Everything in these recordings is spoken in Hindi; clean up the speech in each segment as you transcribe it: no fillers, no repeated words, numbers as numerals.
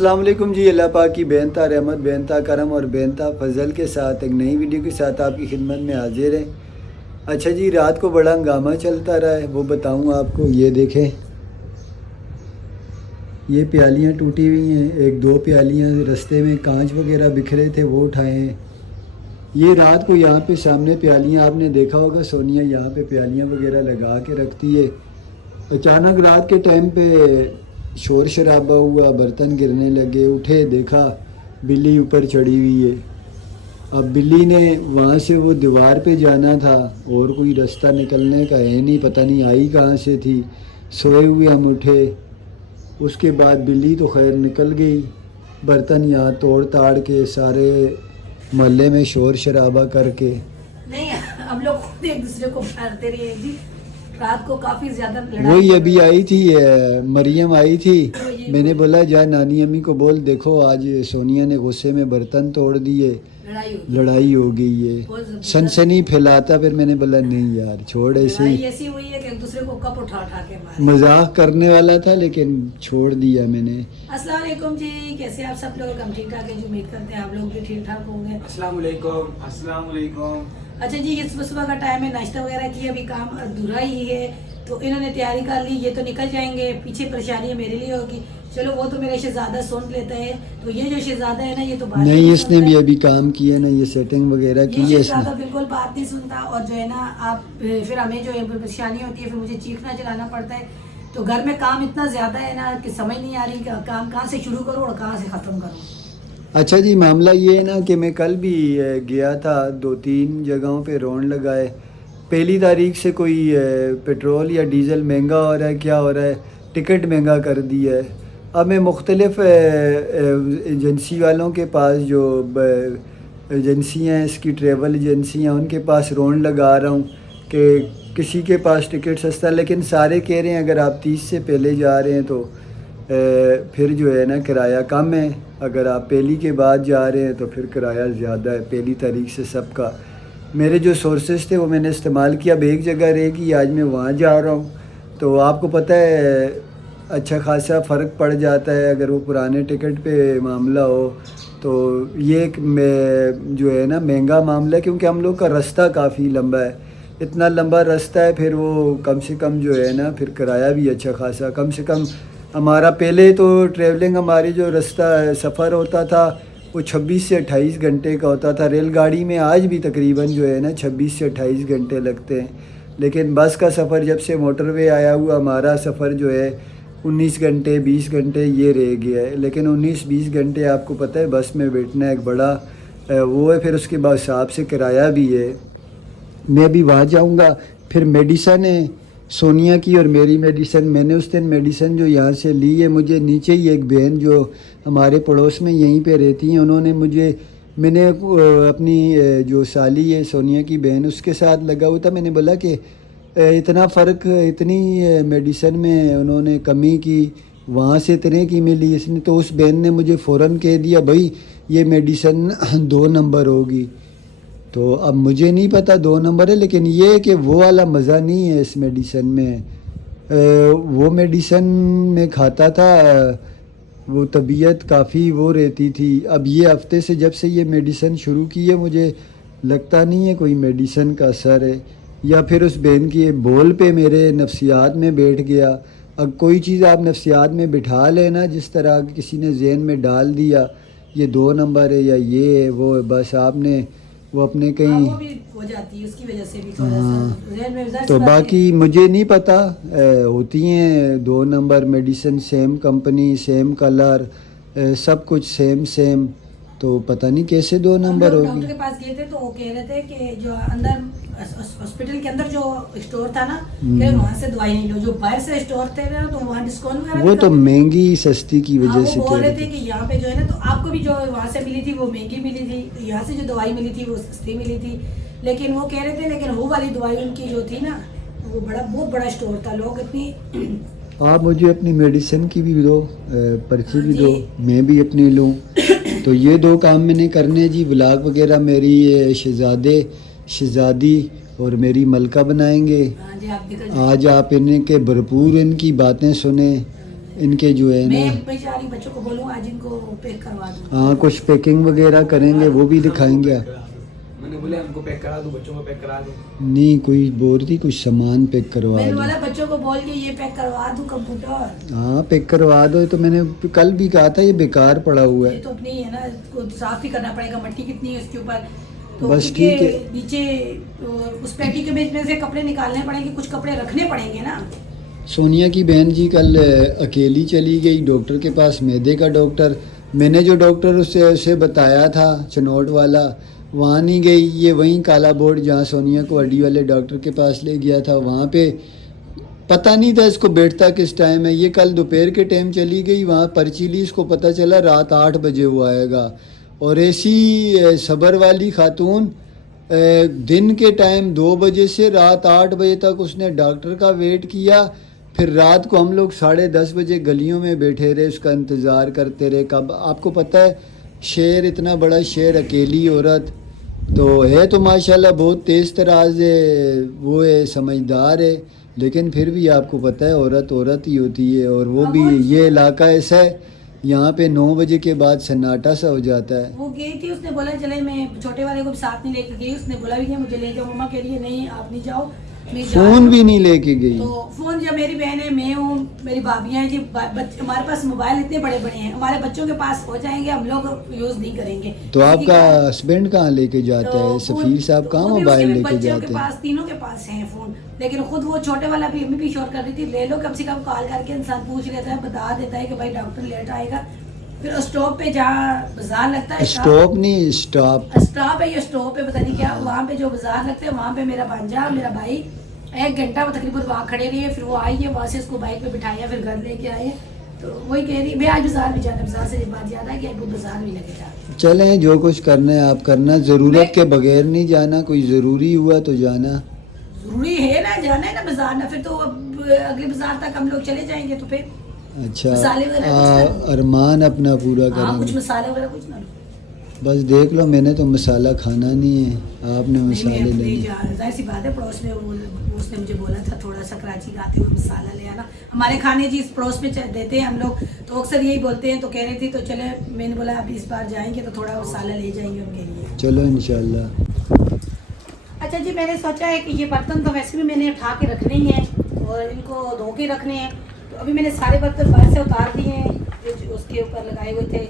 अस्सलाम वालेकुम जी। अल्लाह पाक की बेनता रहमत, बेनता करम और बेनता फजल के साथ एक नई वीडियो के साथ आपकी खिदमत में हाजिर है। अच्छा जी, रात को बड़ा हंगामा चलता रहा है, वो बताऊं आपको। ये देखें, ये प्यालियाँ टूटी हुई हैं। एक दो प्यालियाँ रास्ते में कांच वगैरह बिखरे थे, वो उठाए हैं। ये रात को यहाँ पे सामने प्यालियाँ, आपने देखा होगा सोनिया यहाँ पे प्यालियाँ वगैरह लगा के रखती है। अचानक रात के टाइम पे शोर शराबा हुआ, बर्तन गिरने लगे। उठे, देखा बिल्ली ऊपर चढ़ी हुई है। अब बिल्ली ने वहाँ से वो दीवार पे जाना था और कोई रास्ता निकलने का है नहीं, पता नहीं आई कहाँ से थी। सोए हुए हम उठे, उसके बाद बिल्ली तो खैर निकल गई। बर्तन यहाँ तोड़ ताड़ के सारे मोहल्ले में शोर शराबा करके। नहीं, हम लोग खुद एक दूसरे को मारते रहे जी। रात को काफी ज्यादा वही अभी आई थी, मरियम आई थी। मैंने बोला जा नानी अम्मी को बोल, देखो आज सोनिया ने गुस्से में बर्तन तोड़ दिए, लड़ाई हो गई है। सनसनी फैलाता, फिर मैंने बोला नहीं यार छोड़, ऐसे ही ऐसी हुई है कि एक दूसरे को कप उठा उठा के मारे। मजाक करने वाला था लेकिन छोड़ दिया मैंने। अस्सलाम वालेकुम जी, कैसे आप सब लोग? हम ठीक ठाक है जी, उम्मीद करते हैं आप लोग भी ठीक ठाक होंगे। अस्सलाम वालेकुम। अस्सलाम वालेकुम। अच्छा जी, ये सुबह का टाइम है, नाश्ता वगैरह किया, अभी काम अधूरा ही है तो इन्होंने तैयारी कर ली। ये तो निकल जाएंगे, पीछे परेशानी मेरे लिए होगी। चलो वो तो मेरा शहजादा सुन लेता है, तो ये जो शहजादा है ना, ये तो बात नहीं, इसने भी अभी काम किया ना, ये सेटिंग वगैरह की है इसने। बिल्कुल बात नहीं सुनता और जो है ना, आप फिर हमें जो है परेशानी होती है, फिर मुझे चीखना चलाना पड़ता है। तो घर में काम इतना ज्यादा है ना कि समझ नहीं आ रही कि काम कहाँ से शुरू करूँ और कहाँ से खत्म करूँ। अच्छा जी, मामला ये है ना कि मैं कल भी गया था, 2-3 जगहों पे रौंड लगाए। पहली तारीख से कोई पेट्रोल या डीज़ल महंगा हो रहा है, क्या हो रहा है, टिकट महंगा कर दिया है। अब मैं मुख्तलिफ़ एजेंसी वालों के पास, जो एजेंसियाँ हैं, इसकी ट्रैवल एजेंसियाँ, उनके पास रौंड लगा रहा हूँ कि किसी के पास टिकट सस्ता, लेकिन सारे कह रहे हैं अगर आप 30 से पहले जा रहे हैं तो फिर जो है ना किराया कम है, अगर आप पहली के बाद जा रहे हैं तो फिर किराया ज़्यादा है। पहली तारीख से सबका, मेरे जो सोर्सेज थे वो मैंने इस्तेमाल किया। अब एक जगह रहेगी, आज मैं वहाँ जा रहा हूँ, तो आपको पता है अच्छा खासा फ़र्क पड़ जाता है अगर वो पुराने टिकट पे मामला हो। तो ये एक जो है ना महंगा मामला है, क्योंकि हम लोग का रास्ता काफ़ी लंबा है। इतना लंबा रास्ता है, फिर वो कम से कम जो है ना, फिर किराया भी अच्छा खासा, कम से कम हमारा पहले तो ट्रैवलिंग, हमारी जो रास्ता सफ़र होता था वो 26 से 28 घंटे का होता था। रेलगाड़ी में आज भी तकरीबन जो है ना 26 से 28 घंटे लगते हैं, लेकिन बस का सफ़र जब से मोटरवे आया हुआ, हमारा सफ़र जो है 19 घंटे 20 घंटे ये रह गया है। लेकिन 19-20 घंटे आपको पता है बस में बैठना एक बड़ा वो है। फिर उसके बाद हिसाब से किराया भी है। मैं अभी वहाँ जाऊँगा, फिर मेडिसन है सोनिया की और मेरी मेडिसन। मैंने उस दिन मेडिसन जो यहाँ से ली है, मुझे नीचे ही एक बहन जो हमारे पड़ोस में यहीं पे रहती हैं, उन्होंने मैंने अपनी जो साली है सोनिया की बहन, उसके साथ लगा हुआ था। मैंने बोला कि इतना फ़र्क, इतनी मेडिसन में उन्होंने कमी की, वहाँ से इतने की मिली इसने। तो उस बहन ने मुझे फ़ौरन कह दिया भाई ये मेडिसन 2 नंबर होगी। तो अब मुझे नहीं पता 2 नंबर है, लेकिन ये कि वो वाला मज़ा नहीं है इस मेडिसन में। वो मेडिसन में खाता था, वो तबीयत काफ़ी वो रहती थी। अब ये हफ्ते से जब से ये मेडिसन शुरू की है, मुझे लगता नहीं है कोई मेडिसन का असर है, या फिर उस बहन की बोल पे मेरे नफ्सियात में बैठ गया। अब कोई चीज़ आप नफ्सियात में बिठा लेना, जिस तरह किसी ने जहन में डाल दिया ये 2 नंबर है या ये है वो है, बस आपने वो अपने कहीं वो भी हो जाती है, उसकी वजह से भी थोड़ा सा ज़हन में तो बाकी मुझे नहीं पता। होती हैं 2 number medicine, same company, same colour, सब कुछ सेम, तो पता नहीं कैसे 2 नंबर होगी। डॉक्टर के पास गए थे तो वो कह रहे थे कि जो अंदर हॉस्पिटल के अंदर जो स्टोर था ना, फिर वहाँ से दवाई नहीं लो, जो बाहर से स्टोर थे ना तो वहाँ डिस्काउंट वगैरह वो तो महंगी सस्ती की वजह से वो बोल कह रहे रहे थे थे। कि यहाँ पे जो है ना, तो आपको भी जो वहाँ से मिली थी वो महंगी मिली थी, तो यहाँ से जो दवाई मिली थी वो सस्ती मिली थी। लेकिन वो कह रहे थे, लेकिन वो वाली दवाई उनकी जो थी ना, वो बहुत बड़ा स्टोर था। लोग इतनी आप मुझे अपनी मेडिसिन की भी दो, पर्ची भी दो, मैं भी अपनी लूँ। तो ये 2 काम मैंने करने जी। व्लॉग वगैरह मेरी शहजादी और मेरी मलका बनाएंगे। आज आप इनके भरपूर इनकी बातें सुने, इनके जो है मैं ना। बेचारी बच्चों को बोलूँ आज इनको पैक करवा दूँ। हाँ, कुछ पैकिंग वगैरह करेंगे, वो भी दिखाएंगे आप। मैंने बोला हमको पैक करा दूँ, बच्चों को पैक करा दूँ। नहीं, कोई बोल रही कुछ सामान पैक करवा मैंने दो। बोला बच्चों को बोल के ये पैक करवा दूँ कंप्यूटर। हाँ, पैक करवा दो। तो मैंने कल भी कहा था ये बेकार पड़ा हुआ ये है। तो अपनी है ना, इसको साफ भी करना पड़ेगा, मट्टी कितनी है इसके ऊपर। तो बस क्योंकि ठीक है। नीचे उस पेटी के बीच में से कपड़े निकालने पड़ेंगे, कुछ कपड़े रखने पड़ेंगे ना। सोनिया की बहन जी कल अकेली चली गई डॉक्टर के पास, मैदे का डॉक्टर। मैंने जो डॉक्टर उसे बताया था चनोट वाला, वहाँ नहीं गई। ये वहीं काला बोर्ड जहाँ सोनिया को हड्डी वाले डॉक्टर के पास ले गया था, वहाँ पे पता नहीं था इसको बैठता किस टाइम है। ये कल दोपहर के टाइम चली गई, वहाँ पर्ची ली, इसको पता चला रात 8 बजे वो आएगा। और ऐसी सबर वाली खातून दिन के टाइम 2 बजे से रात 8 बजे तक उसने डॉक्टर का वेट किया। फिर रात को हम लोग 10:30 बजे गलियों में बैठे रहे, उसका इंतज़ार करते रहे कब। आपको पता है शेर, इतना बड़ा शेर, अकेली औरत तो है, तो माशाल्लाह बहुत तेज़ तराज है, वो है, समझदार है। लेकिन फिर भी आपको पता है औरत औरत ही होती है। और वो भी ये इलाका ऐसा है, यहाँ पे 9 बजे के बाद सन्नाटा सा हो जाता है। वो गई थी, उसने बोला चले, मैं छोटे वाले को भी साथ नहीं लेके गई। उसने बोला भी नहीं मुझे ले जाओ। मम्मा कह रही है नहीं आप नहीं जाओ, मैं जा रही फ़ोन हूँ। भी नहीं लेके गई। तो फ़ोन जब मेरी बहन है, मैं हूँ, मेरी भाभियाँ हैं जी, हमारे पास मोबाइल इतने बड़े बड़े हैं, हमारे बच्चों के पास हो जाएंगे, हम लोग यूज़ नहीं करेंगे। तो किसी आपका का- हस्बैंड कहाँ लेके जाता है? सफ़ीर साहब कहाँ वो भी मोबाइल उसके भी लेके बच्चों के जाते हैं? पास, तीनों के पास है फ़ोन। लेकिन खुद वो छोटे वाला भी, अम्मी भी शोर कर रही थी ले लो, कम से कम कॉल करके इंसान पूछ लेता है, बता देता है कि भाई डॉक्टर लेट आएगा। फिर स्टॉप पे जहाँ बाजार लगता है, स्टॉप नहीं, स्टॉप। स्टॉप है, ये स्टॉप है, पता नहीं क्या, वहाँ पे जो बाजार लगते हैं वहाँ पे मेरा भांजा, मेरा भाई 1 घंटा वो तकरीबन वहाँ खड़े रही है। फिर वो आई है, वहाँ से उसको बाइक पे बिठाया, फिर घर लेके आए। तो वही कह रही मैं आज बाजार भी जाना, बाजार से बात याद है कि अब बाजार भी लगेगा। चलें, जो कुछ करना है आप करना, ज़रूरत मैं- के बगैर नहीं जाना, कोई ज़रूरी हुआ तो जाना। जरूरी है ना, जाना है ना बाजार ना, फिर तो अब अगले बाजार तक हम लोग चले जाएंगे। तो फिर अच्छा, मसाले वगैरह कुछ अरमान अपना पूरा हाँ, कुछ करेंगे। मसाले वगैरह कुछ ना। बस देख लो, मैंने तो मसाला खाना नहीं है, आपने नहीं, मसाले मैं अपने लेने। जाहिर सी बात है, पड़ोस में उसने मुझे बोला था थोड़ा सा कराची का आते हुए मसाला ले आना। हमारे खाने जी इस पड़ोस में देते हैं हम लोग, तो अक्सर यही बोलते हैं। तो कह रही थी तो चले, मैंने बोला अब इस बार जाएंगे तो थोड़ा मसाला ले जाएंगे उनके लिए। चलो इंशाल्लाह। अच्छा जी, मैंने सोचा है कि ये बर्तन तो वैसे भी मैंने उठा के रखने ही हैं और इनको धो के रखने हैं। तो अभी मैंने सारे बर्तन बाहर से उतार दिए हैं, जो उसके ऊपर लगाए हुए थे।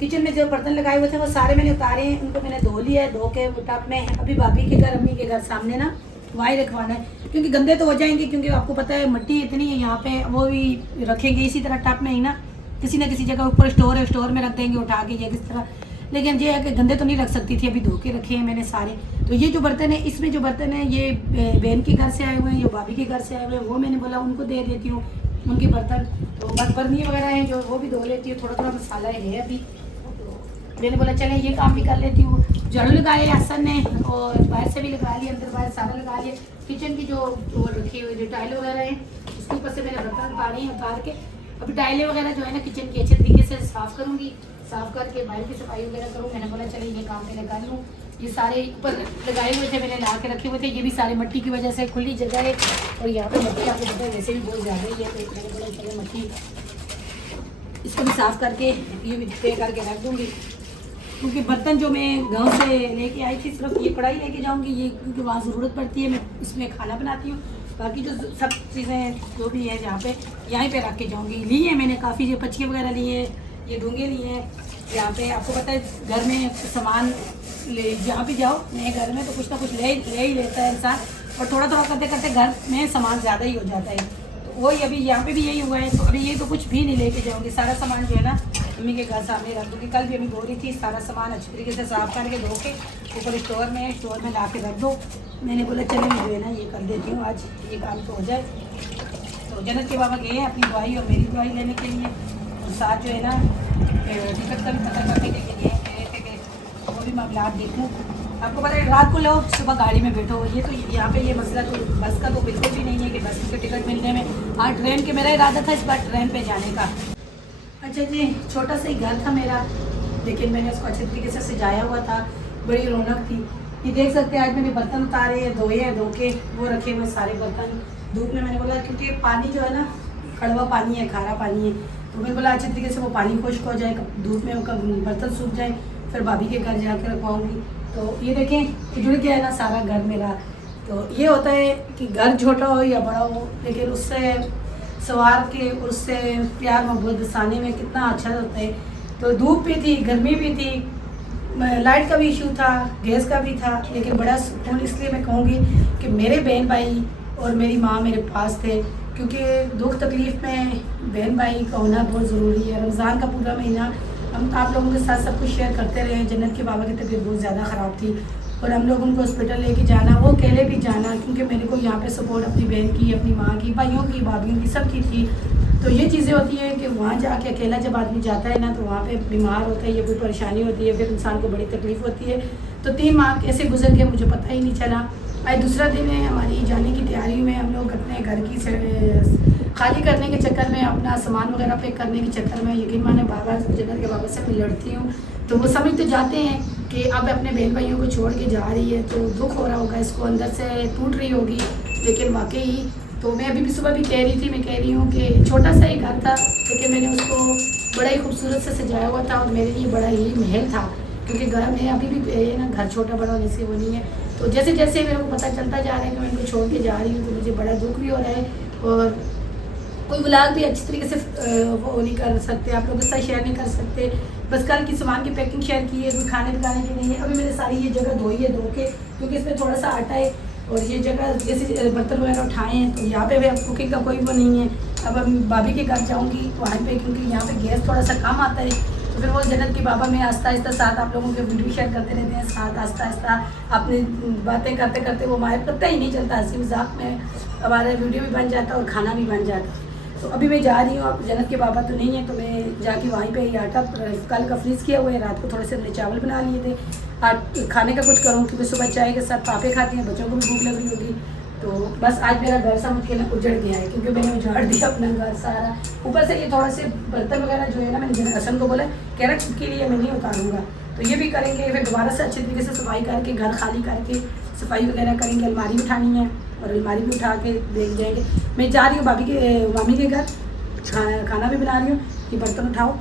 किचन में जो बर्तन लगाए हुए थे वो सारे मैंने उतारे हैं, उनको मैंने धो लिया है। धो के टब में अभी भाभी के घर, अम्मी के घर सामने ना वहीं रखवाना है, क्योंकि गंदे तो हो जाएंगे। क्योंकि आपको पता है मिट्टी इतनी है यहाँ पे, वो भी रखेंगे इसी तरह टब में ही ना किसी जगह ऊपर स्टोर है, स्टोर में रख देंगे उठा के या किस तरह। लेकिन ये है कि गंदे तो नहीं रख सकती थी, अभी धो के रखे हैं मैंने सारे। तो ये जो बर्तन है, इसमें जो बर्तन है ये बहन के घर से आए हुए हैं, ये भाभी के घर से आए हुए हैं, वो मैंने बोला उनको दे देती हूँ उनके बर्तन। तो बर्तनी वगैरह हैं जो, वो भी धो लेती हूँ। थोड़ा थोड़ा मसाला है अभी, मैंने बोला चले ये काम भी कर लेती हूँ। झाड़ू लगाए हसन ने, और बाहर से भी लगा लिया, अंदर बाहर सारा लगा लिया। किचन की जो वो रखी हुई जो टाइल वगैरह हैं, उसके ऊपर से मैंने बर्तन उतारे हैं। उतार के अभी टाइलें वगैरह जो है ना किचन की अच्छे तरीके से साफ़ करूँगी, साफ़ करके बाहर की सफाई वगैरह करूँ। मैंने बोला चले ये काम पहले कर लूँ। ये सारे ऊपर लगाए हुए थे, मैंने ला के रखे हुए थे। ये भी सारे मिट्टी की वजह से खुली जगह है, और यहाँ पे मिट्टी आपको पता है वैसे भी बहुत ज़्यादा ही है। तो मैंने बोला चले मिट्टी इसको भी साफ़ करके ये भी पे करके रख दूँगी। क्योंकि बर्तन जो मैं गांव से लेके आई थी, सिर्फ ये कढ़ाई लेके जाऊंगी, ये क्योंकि वहाँ ज़रूरत पड़ती है, मैं इसमें खाना बनाती हूँ। बाकी जो सब चीज़ें जो भी है जहाँ पे, यहीं पे रख के जाऊंगी। लिए मैंने काफ़ी जो पछिए वगैरह लिए, ये डूंगे लिए हैं यहाँ पे। आपको पता है घर में सामान ले जहाँ भी जाओ नए घर में तो कुछ ना कुछ ले ही लेता है इंसान, और थोड़ा थोड़ा करते करते घर में सामान ज़्यादा ही हो जाता है। तो वही अभी यहाँ पे भी यही हुआ है। तो अभी ये तो कुछ भी नहीं लेके जाऊँगी, सारा सामान जो है ना अम्मी के घर सामने रख दूँगी। कल भी अम्मी बोल रही थी सारा सामान अच्छी तरीके से साफ़ करके धो के ऊपर स्टोर में ला के रख दो। मैंने बोला चले मैं जो है ना ये कर देती हूँ, आज ये काम तो हो जाए। तो जन्नत के बाबा गए हैं अपनी दवाई और मेरी दवाई लेने के लिए, और साथ जो है ना टिकट का भी पता करने के लिए कह रहे थे कि वो भी मामला देखूँ। आपको पता है रात को लो सुबह गाड़ी में बैठो, ये तो यहाँ पे ये मसला तो बस का तो बिल्कुल भी नहीं है कि बस की टिकट मिलने में। हाँ, ट्रेन के मेरा इरादा था इस बार ट्रेन पे जाने का। अच्छा जी, छोटा सा ही घर था मेरा, लेकिन मैंने उसको अच्छे तरीके से सजाया हुआ था, बड़ी रौनक थी। ये देख सकते हैं आज मैंने बर्तन उतारे हैं, धोए हैं, धो के वो रखे हुए सारे बर्तन धूप में। मैंने बोला क्योंकि पानी जो है ना कड़वा पानी है, खारा पानी है। तो मैंने बोला अच्छे तरीके से वो पानी खुश्क हो जाए, धूप में उनका बर्तन सूख जाए, फिर भाभी के घर जाकर रखवाऊँगी। तो ये देखें जुड़ गया है ना सारा घर मेरा। तो ये होता है कि घर छोटा हो या बड़ा हो, लेकिन उससे सवार के उससे प्यार मोहब्बत बसाने में कितना अच्छा होता है। तो धूप भी थी, गर्मी भी थी, लाइट का भी इशू था, गैस का भी था, लेकिन बड़ा सुकून इसलिए मैं कहूँगी कि मेरे बहन भाई और मेरी माँ मेरे पास थे, क्योंकि दुख तकलीफ़ में बहन भाई का होना बहुत ज़रूरी है। रमज़ान का पूरा महीना हम आप लोगों के साथ सब कुछ शेयर करते रहे। जन्नत के बाबा की तबीयत बहुत ज़्यादा ख़राब थी और हम लोग उनको हॉस्पिटल लेके जाना, वो अकेले भी जाना, क्योंकि मेरे को यहाँ पे सपोर्ट अपनी बहन की, अपनी माँ की, भाइयों की, भाभियों की, सब की थी। तो ये चीज़ें होती हैं कि वहाँ जाके अकेला जब आदमी जाता है ना, तो वहाँ पे बीमार होता है या कोई परेशानी होती है, फिर इंसान को बड़ी तकलीफ़ होती है। तो 3 माह कैसे गुजर गए मुझे पता ही नहीं चला। आज दूसरा दिन है हमारी जाने की तैयारी में, हम लोग अपने घर की खाली करने के चक्कर में, अपना सामान वगैरह पैक करने के चक्कर में, यकीन माने बाबा जन्नत के बाबा से मैं लड़ती हूँ। तो वो समझ तो जाते हैं कि अब अपने बहन भाइयों को छोड़ के जा रही है, तो दुख हो रहा होगा, इसको अंदर से टूट रही होगी। लेकिन वाकई तो मैं अभी भी सुबह भी कह रही थी, मैं कह रही हूँ कि छोटा सा ही घर था, लेकिन मैंने उसको बड़ा ही खूबसूरत से सजाया हुआ था और मेरे लिए बड़ा ही महल था, क्योंकि घर में अभी भी ना घर छोटा बड़ा होने से वो नहीं है। तो जैसे जैसे मेरे को पता चलता जा रहा है कि मैं इनको छोड़ के जा रही हूँ, तो मुझे बड़ा दुख भी हो रहा है और कोई व्लॉग भी अच्छी तरीके से वो नहीं कर सकते, आप लोगों के साथ शेयर नहीं कर सकते। बस कल की सामान की पैकिंग शेयर की है, कोई खाने पकाने की नहीं है। अभी मैंने सारी ये जगह धोई है, धो के, क्योंकि इसमें थोड़ा सा आटा है और ये जगह जैसे बर्तन वगैरह उठाए हैं, तो यहाँ पे भी अब कुकिंग का कोई वो नहीं है। अब हम भाभी के घर जाऊँगी वहाँ पे, क्योंकि यहाँ पे गैस थोड़ा सा कम आता है, तो फिर वो जन्नत के बाबा में आस्ता आस्ता साथ आप लोगों के वीडियो शेयर करते रहते हैं, साथ आस्ता आस्ता अपनी बातें करते करते वो हमारे पता ही नहीं चलता, हंसी मजाक में हमारा वीडियो भी बन जाता है और खाना भी बन जाता है। तो अभी मैं जा रही हूँ, अब जन्नत के बाबा तो नहीं है, तो मैं जाके वहीं पे आटा कल का फ्रीज़ किया हुआ है, रात को थोड़े से हमने चावल बना लिए थे, खाने का कुछ करूँ, क्योंकि सुबह चाय के साथ पापे खाती हैं, बच्चों को भी भूख लग रही होगी। तो बस आज मेरा घर समझ के ना उजड़ गया है, क्योंकि मैंने उजाड़ दिया अपना घर सारा। ऊपर से ये थोड़ा से बर्तन वगैरह जो है ना, मैंने हसन को बोला कह रहा खुद के लिए मैं नहीं उतारूँगा, तो ये भी करेंगे। फिर दोबारा से अच्छे तरीके से सफाई करके, घर खाली करके सफाई वगैरह करेंगे। अलमारी उठानी है और अलमारी भी उठा के देख जाएंगे। मैं जा रही हूँ भाभी के मामी के घर, खाना भी बना रही हूँ कि बर्तन उठाओ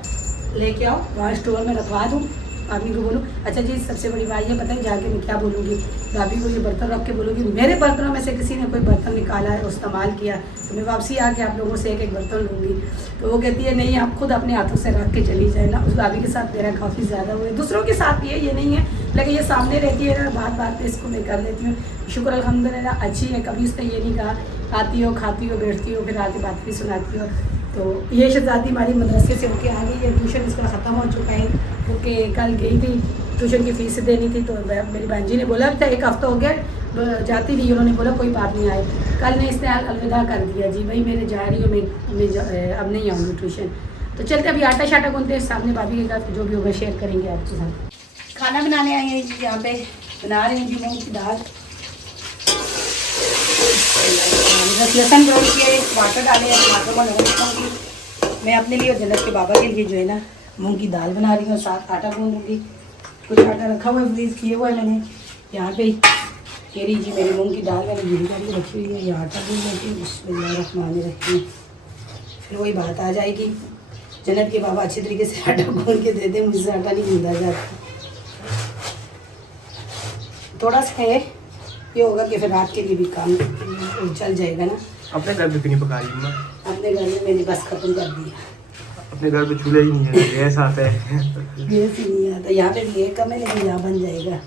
लेके आओ, वहाँ स्टोर में रखवा दूँ। भाभी को बोलूँ अच्छा जी, सबसे बड़ी बात ये बताएं जाके मैं क्या बोलूँगी, भाभी को ये बर्तन रख के बोलूँगी मेरे बर्तनों में से किसी ने कोई बर्तन निकाला है और इस्तेमाल किया, तो मैं वापसी आके आप लोगों से एक एक बर्तन लूँगी। तो वो कहती है नहीं, आप खुद अपने हाथों से रख के चली जाए ना। उस भाभी के साथ मेरा काफ़ी ज़्यादा हुआ है, दूसरों के साथ भी है, ये नहीं है, लेकिन ये सामने रहती है ना, बात बात पे इसको मैं कर लेती हूँ। शुक्र अल्हम्दुलिल्लाह अच्छी है, कभी उसने ये नहीं कहा आती हो, खाती हो, बैठती हो, फिर आके बात भी सुनाती हो। तो ये शहजादी हमारी मदरसे से होके आ गई है, ट्यूशन इसका ख़त्म हो चुका है, क्योंकि कल गई थी ट्यूशन की फ़ीस देनी थी। तो मेरी बहन जी ने बोला भी था 1 हफ़्ता हो गया जाती थी, उन्होंने बोला कोई बात नहीं आए, कल ने इसने अलविदा कर दिया जी, भाई मेरे जा रही हूँ मैं अब नहीं आऊँगी ट्यूशन। तो चलते अभी आटा शाटा गूंथते हैं, सामने भाभी के साथ जो भी होगा शेयर करेंगे आपके साथ। खाना बनाने आए हैं जी, यहाँ पे बना रहे हैं जी मूँग की दाल, बस लहसुन ब्राउन किए, टमाटर डाले हैं, टमाटर को लगा रखूँगी मैं अपने लिए और जन्नत के बाबा के लिए जो है ना मूंग की दाल बना रही हूँ, साथ आटा गूंदूँगी। कुछ आटा रखा हुआ है, फ्रीज़ किए हुआ है मैंने यहाँ पे। कह रही जी मेरी मूंग की दाल मैंने गिरी करके रखी हुई है, ये आटा गूंद लेती हूँ, बिस्मिल्लाहिर्रहमानिर्रहीम रखती हूँ। फिर वही बात आ जाएगी, जन्नत के बाबा अच्छे तरीके से आटा गूंद के देते, मुझसे आटा नहीं गूंदा जाता। थोड़ा सा है ये होगा कि फिर रात के लिए भी काम चल जाएगा ना। अपने घर पे क्यों नहीं पका रही अम्मा? अपने घर में मैंने बस खत्म कर दिया, अपने घर पे चूल्हा ही नहीं है, गैस आता है। गैस ही नहीं आता, यहाँ पे भी कम है लेकिन यहाँ बन जाएगा।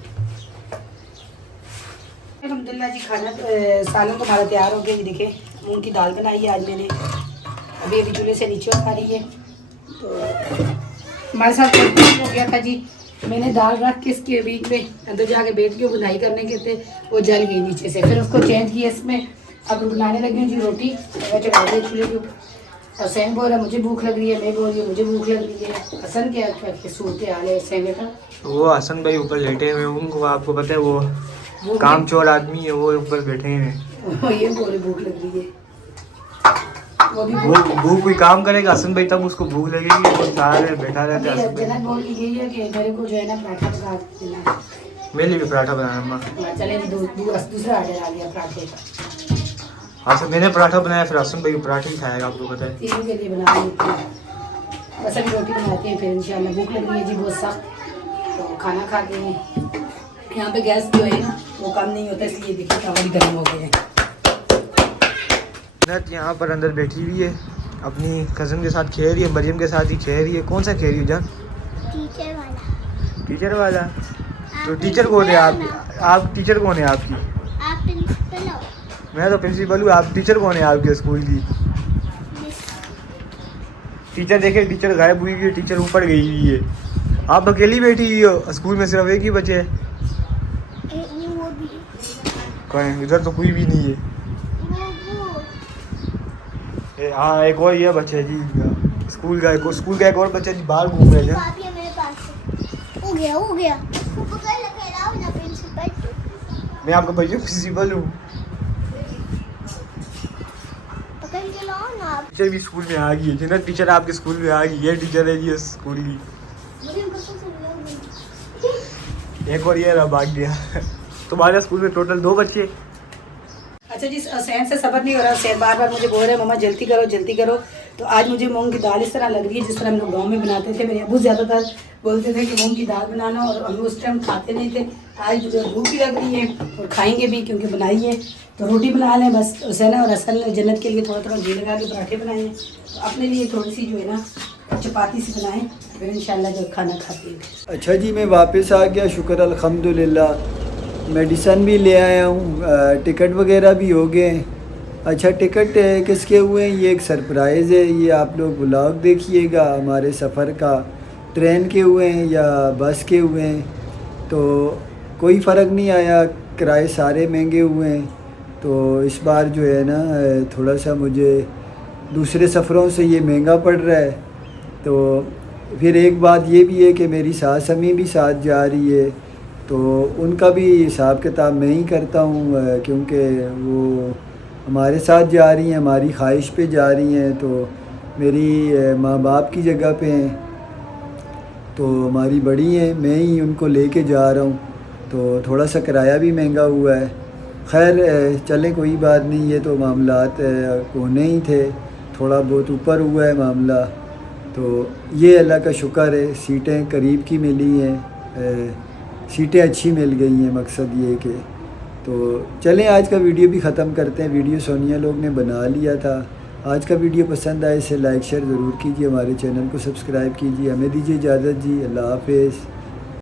अल्हम्दुलिल्लाह जी, खाना सालन तो हमारा तैयार हो गया। ये देखे मूंग की दाल बनाई है आज मैंने, अभी अभी चूल्हे से नीचे उठा रही है। तो हमारे साथ हो गया था जी, मैंने दाल रख के इसके बीच में अंदर जाके बैठ के बुनाई करने के थे, वो जल गई नीचे से, फिर उसको चेंज किया इसमें। अब बनाने लगे जी रोटी, चढ़ा दिया चूल्हे के ऊपर। और सैन बोल रहा है मुझे भूख लग रही है, मैं बोल रही हूँ मुझे भूख लग रही है। हसन क्या सूरत हाल है सैन का? वो हसन भाई ऊपर लेटे हुए, उनको आपको पता है वो काम चोर आदमी है, वो ऊपर बैठे हैं। ये बोले भूख लग रही है, वो कोई काम करेगा हसन भाई तब उसको भूख लगेगी, वो सारे बैठा रहता है। जन्नत बोल के गई है कि मेरे को जो है ना पराठा बना देना, मेरे लिए भी पराठा बनाना अम्मा। चले दूसरा ऑर्डर आ गया पराठे का। अच्छा मैंने पराठा बनाया, फिर आसम भाई पराठा ही खाएगा, आपको पता है। तीनों के लिए बना लेती हूँ, बस अभी रोटी बनाते हैं, फिर इंशाल्लाह भूख लग रही है जी बहुत सख्त, तो खाना खाते हैं। यहाँ पे गैस जो है ना वो कम नहीं होता, इसलिए देखिए तवा भी गर्म हो गया है। जन्नत यहाँ पर अंदर बैठी हुई है, अपनी कज़न के साथ खेल रही है, मरियम के साथ ही खेल रही है। कौन सा खेल रही है जान? टीचर वाला। टीचर वाला? तो टीचर कौन है आप टीचर कौन है आपकी? आप प्रिंसिपल हो। मैं तो प्रिंसिपल हूँ, आप टीचर कौन है आपके स्कूल की? टीचर देखे, टीचर गायब हुई है, टीचर ऊपर गई हुई है, आप अकेली बैठी हुई हो, स्कूल में सिर्फ एक ही बच्चे है। वो भी कहीं इधर तो कोई भी नहीं है। वो हाँ एक और ये बच्चे जी, स्कूल का एक और बच्चा जी बाहर घूम रहे हैं। पापी है मेरे पास से। हो गया उसको पकड़ लगे रहा ना प्रिंसिपल। मैं आपका भैया प्रिंसिपल हूँ। पकड़ के लाओ ना आप। टीचर भी स्कूल में आ गई है, जिन्हें टीचर आपके स्कूल में आ गई, ये टीचर है जी स्कूल की। मुझे कसम से लग एक और ये रहा भाग गया। तुम्हारे स्कूल में टोटल 2 बच्चे। अच्छा जी, सहन से सब्र नहीं हो रहा, सहन बार बार मुझे बोल रहे हैं मम्मा जल्दी करो। तो आज मुझे मूंग की दाल इस तरह लग रही है जिस तरह हम लोग गाँव में बनाते थे। मेरे अबू ज़्यादातर बोलते थे कि मूंग की दाल बनाना, और हम उस टाइम खाते नहीं थे। आज मुझे भूख भी लग रही है और खाएंगे भी क्योंकि बनाई है, तो रोटी बना लें बस। हुसैन और हसन ने जन्नत के लिए थोड़ा थोड़ा घी लगा के पराठे बनाए हैं, तो अपने लिए थोड़ी सी जो है ना चपाती सी बनाएं, फिर इंशाल्लाह जो खाना खाते हैं। अच्छा जी, मैं वापस आ गया, शुक्र अल्हम्दुलिल्लाह। मेडिसन भी ले आया हूँ, टिकट वगैरह भी हो गए। अच्छा, टिकट किसके हुए हैं ये एक सरप्राइज़ है, ये आप लोग व्लॉग देखिएगा हमारे सफ़र का। ट्रेन के हुए हैं या बस के हुए हैं, तो कोई फ़र्क नहीं आया, किराए सारे महंगे हुए हैं। तो इस बार जो है ना थोड़ा सा मुझे दूसरे सफ़रों से ये महंगा पड़ रहा है। तो फिर एक बात ये भी है कि मेरी सास अम्मी भी साथ जा रही है, तो उनका भी हिसाब किताब मैं ही करता हूँ, क्योंकि वो हमारे साथ जा रही हैं, हमारी ख्वाहिश पे जा रही हैं। तो मेरी माँ बाप की जगह पे हैं, तो हमारी बड़ी हैं, मैं ही उनको लेके जा रहा हूँ, तो थोड़ा सा किराया भी महंगा हुआ है। खैर चलें, कोई बात नहीं, ये तो मामलात होने ही थे, थोड़ा बहुत ऊपर हुआ है मामला। तो ये अल्लाह का शुक्र है, सीटें करीब की मिली हैं, सीटें अच्छी मिल गई हैं, मकसद ये कि। तो चलें आज का वीडियो भी ख़त्म करते हैं। वीडियो सोनिया लोग ने बना लिया था। आज का वीडियो पसंद आए इसे लाइक शेयर ज़रूर कीजिए, हमारे चैनल को सब्सक्राइब कीजिए। हमें दीजिए इजाज़त जी, अल्लाह हाफ़िज़।